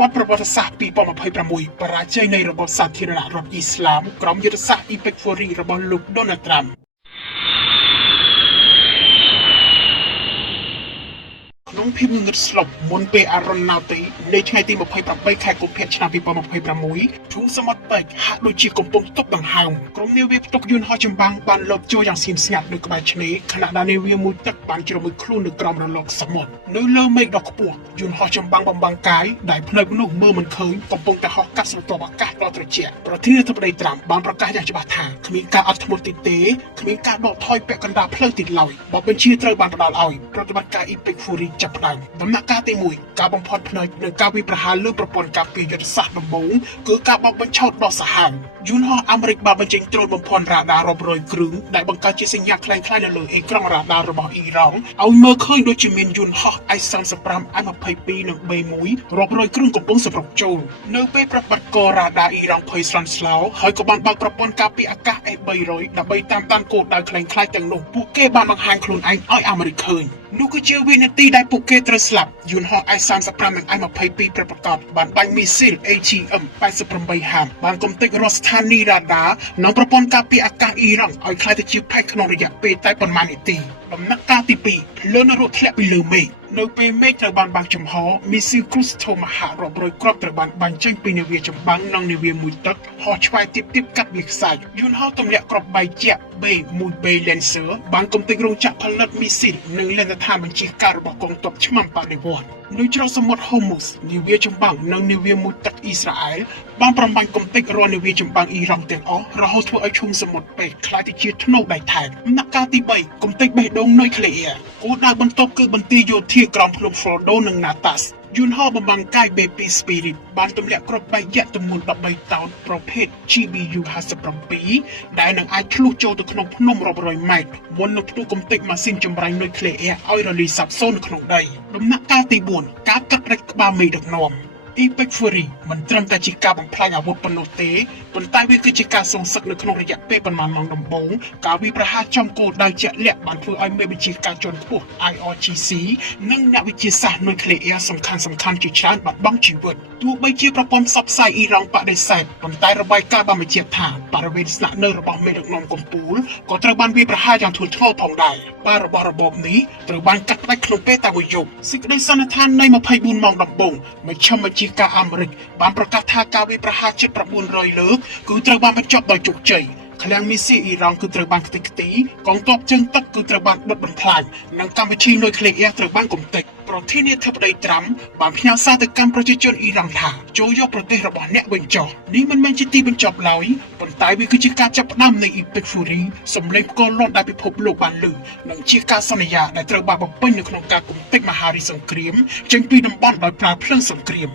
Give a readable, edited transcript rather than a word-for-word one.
បទប្រវត្តិសាស្ត្រ2026បរាជ័យនៃរបបសាធារណរដ្ឋអ៊ីស្លាមក្រោមយុទ្ធសាស្ត្រ Epic Fury របស់លោក Donald Trump ក្នុងភាពងងឹតស្លុបមុនពេលអារ៉ុនណៅទីនៅថ្ងៃទី28ខែកុម្ភៈឆ្នាំ2026ធូសមុទ្រពេកហាក់ដូចជាកំពុងទប់ដង្ហើមក្រុមនាវាផ្ទុកយន្តហោះចម្បាំងបានលបចូលយ៉ាងស្ងៀមស្ងាត់នៅក្បែរឆ្នេរខណៈដែលនាវាមួយទឹកបានជ្រមុជខ្លួននៅក្រោមរលកសមុទ្រនៅលើមេឃដ៏ខ្ពស់យន្តហោះចម្បាំងបំបាំងកាយដែលភ្នែកមនុស្សមើលមិនឃើញកំពុងតែហោះកាត់ស្រទាប់អាកាសដ៏ត្រជាក់ប្រធានាធិបតីត្រាំបានប្រកាសយ៉ាងច្បាស់ថាគ្មានការអត់ធ្មត់ទេគ្មានការដកថយពាក់កណ្ដាលផ្លូវទៀតឡើយបបបញ្ជាត្រូវបានផ្ដល់ឲ្យប្រតិបត្តិការ Epic Fury ចាប់ផ្ដើមដំណាក់កាលទី1ការបំផាត់ផ្នែកនិងការវិប្រហារលើប្រព័ន្ធការពារយុទ្ធសាស្ត្រដំបូងគឺការបោកបញ្ឆោតដ៏សាហាវយន្តហោះអាមេរិកបានបញ្ចេញដ្រូនបំភាន់រ៉ាដារាប់រយគ្រឿងដែលបង្កើតជាសញ្ញាខ្លាំងៗនៅលើអេក្រង់រ៉ាដារបស់អ៊ីរ៉ង់ឲ្យមើលឃើញដូចជាមានយន្តហោះ I-35 I-22 និង B1 រាប់រយគ្រឿងកំពុងសម្រុកចូលនៅពេលប្រតិបត្តិការរ៉ាដាអ៊ីរ៉ង់ភ័យស្លន់ស្លោហើយក៏បានបើកប្រព័ន្ធការពារអាកាស S-300 ដើម្បីតាមដានគោលដៅខ្លាំងៗទាំងនោះពួកគេបានបង្ហាញខ្លួនឯងឲ្យអាមេរិកឃើញនោះគឺជាវិនាទីដែលពួកគេត្រូវស្លាប់យន្តហោះ I-35 និង I-22 ប្រកបបានបាញ់មីស៊ីល AGM-88 ហាមបានកំទេចរាល់ស្ថានីយ៍រ៉ាដានិងប្រព័ន្ធការពារអាកាសអ៊ីរ៉ង់ឲ្យក្លាយទៅជាផែកក្នុងរយៈពេលតែប៉ុន្មាននាទីដំណាក់កាលទី2ភ្លើងនរកធ្លាក់ពីលើមេឃនៅពេលមេឃត្រូវបានបាំងចំហមីស៊ីលគ្រូសថូមហារាប់រយគ្រាប់ត្រូវបានបាញ់ចេញពីនាវាចម្បាំងនិងនាវាមួយទឹកហោះឆ្វែងទៀបកាត់វាខ្សាច់យន្តហោះទម្លាក់គ្រាប់បែកជាក់ B1B Lancer បានកំទេចរោងចក្រផលិតមីស៊ីលនិងលេនដ្ឋានបញ្ជាការរបស់កងទ័ពឆ្មាំបដិវត្តន៍នៅច្រកសមុទ្រ Hormuz នាវាចម្បាំងនិងនាវាមួយទឹកអ៊ីស្រាអែលបានប្រមាញ់កំទេចរាល់នាវាចម្បាំងអ៊ីរ៉ង់ទាំងអស់រហូតធ្វើឲ្យឈុំសមុទ្រពេកក្លាយទៅជាធ្នូដៃថែបដំណាក់កាលទី3កំទេចបេះដូងនុយក្លេអ៊ែរគោលដៅបន្ទាប់គឺបន្ទាយយោធាក្រោមភ្នំ Fordo និង Natas យន្តហោះបំបាំងកាយ BP Spirit បានទម្លាក់គ្រាប់បែកយក្សទម្ងន់13តោនប្រភេទ GBU-57 ដែលនឹងអាចឆ្លុះចូលទៅក្នុងភ្នំរាប់រយម៉ែត្រមុននឹងផ្ទុះកំទេចម៉ាស៊ីនចម្រាញ់នុយក្លេអ៊ែរឲ្យរលាយសាបសូន្យនៅក្នុងដីដំណាក់កាលទី4ការកាត់ផ្ដាច់ក្បាលមេដឹកនាំEpic Fury មិនត្រឹមតែជាការបំផ្លាញអាវុធប៉ុណ្ណោះទេប៉ុន្តែវាគឺជាការសងសឹកនៅក្នុងរយៈពេលប៉ុន្មានម៉ោងដំបូងការវាយប្រហារចំគោលដៅជាក់លាក់បានធ្វើឲ្យមេបញ្ជាការជាន់ខ្ពស់ IRGC និងអ្នកវិទ្យាសាស្ត្រនុយក្លេអ៊ែរសំខាន់ៗជាច្រើនបាត់បង់ជីវិតទោះបីជាប្រព័ន្ធផ្សព្វផ្សាយអ៊ីរ៉ង់បដិសេធប៉ុន្តែរបាយការណ៍បានបញ្ជាក់ថាបរិវេណស្នាក់នៅរបស់មេដឹកនាំកំពូលក៏ត្រូវបានវាយប្រហារយ៉ាងធ្ងន់ធ្ងរផងដែរបារបស់របបនេះត្រូវបានកាត់ផ្តាច់ក្នុងពេលតែមួយយប់សេចក្តីសន្និដ្ឋាននៃ24ម៉ោងដំបូងមជ្ឈមបញ្ជាការអាមេរិកបានប្រកាសថាការវាយប្រហារជិត900លើកគឺត្រូវបានបញ្ចប់ដោយជោគជ័យឃ្លាំងមីស៊ីអ៊ីរ៉ង់គឺត្រូវបានខ្ទេចខ្ទីកងទ័ពជើងទឹកគឺត្រូវបានបិទបំផ្លាញនិងកម្មវិធីនុយក្លេអ៊ែរត្រូវបានកំទេចប្រធានាធិបតីត្រាំបានផ្ញើសារទៅកាន់ប្រជាជនអ៊ីរ៉ង់ថាចូលយកប្រទេសរបស់អ្នកវិញចុះនេះមិនមែនជាទីបញ្ចប់ឡើយប៉ុន្តែវាគឺជាការចាប់ផ្ដើមនៃ Epic Fury សម្លេងផ្គរលាន់ដែលពិភពលោកបានឮនិងជាការសន្យាដែលត្រូវបានបំពេញនៅក្នុងការកំទេចមហារីកសង្គ្រាមចេញពីតំបន់ដោយប្រើភ្លើងសង្គ្រាម